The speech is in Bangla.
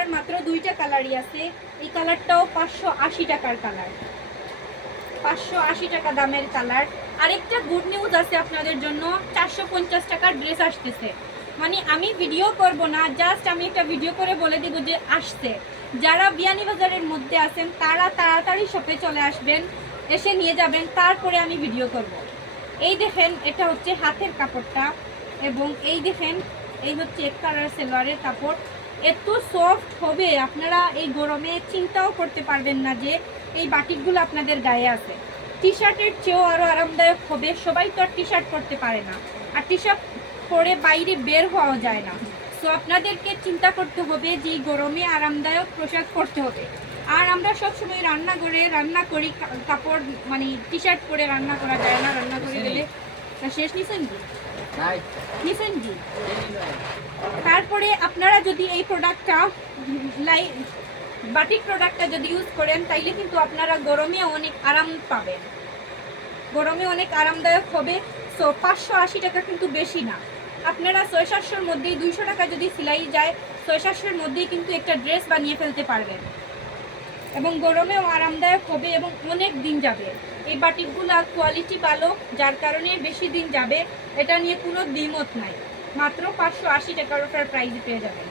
এটার মাত্র 2টা কালারই আছে। এই কালারটাও 580 টাকার কালার, 580 টাকা দামের কালার। আরেকটা গুড নিউজ আছে আপনাদের জন্য, 450 টাকার ড্রেস আসতেছে। মানে আমি ভিডিও করব না, জাস্ট আমি একটা ভিডিও করে বলে দিব যে আসছে। যারা বিয়ানীবাজারের মধ্যে আছেন তারা তাড়াতাড়ি শপে চলে আসবেন, এসে নিয়ে যাবেন, তারপরে আমি ভিডিও করব। এই দেখেন এটা হচ্ছে হাতের কাপড়টা, এবং এই দেখেন এই হচ্ছে এক কালার সেলোয়ারের কাপড়। এত সফট হবে আপনারা এই গরমে চিন্তাও করতে পারবেন না যে এই বাটিকগুলো আপনাদের গায়ে আছে। টি শার্টের চেয়েও আরও আরামদায়ক হবে। সবাই তো আর টি শার্ট পরতে পারে না, আর টি শার্ট পরে বাইরে বের হওয়াও যায় না। সো আপনাদেরকে চিন্তা করতে হবে যে এই গরমে আরামদায়ক পোশাক পরতে হবে। আর আমরা সবসময় রান্নাঘরে রান্না করি, কাপড় মানে টি শার্ট পরে রান্না করা যায় না, রান্না করে গেলে শেষ নিছেন কি নিছেন কি। তারপরে আপনারা যদি এই প্রোডাক্টটা বাটিক প্রোডাক্টটা যদি ইউজ করেন তাইলে কিন্তু আপনারা গরমে অনেক আরাম পাবেন, গরমে অনেক আরামদায়ক হবে। সো 580 টাকা কিন্তু বেশি না, আপনারা 600-700-র মধ্যেই 200 টাকা যদি সিলাই যায় 600-700-র মধ্যেই কিন্তু একটা ড্রেস বানিয়ে ফেলতে পারবেন, এবং গরমেও আরামদায়ক হবে এবং অনেক দিন যাবে। এই বাটিকগুলো কোয়ালিটি ভালো, যার কারণে বেশি দিন যাবে, এটা নিয়ে কোনো দ্বিমত নাই। মাত্র 580 টাকার ওটার প্রাইসে পেয়ে যাবেন।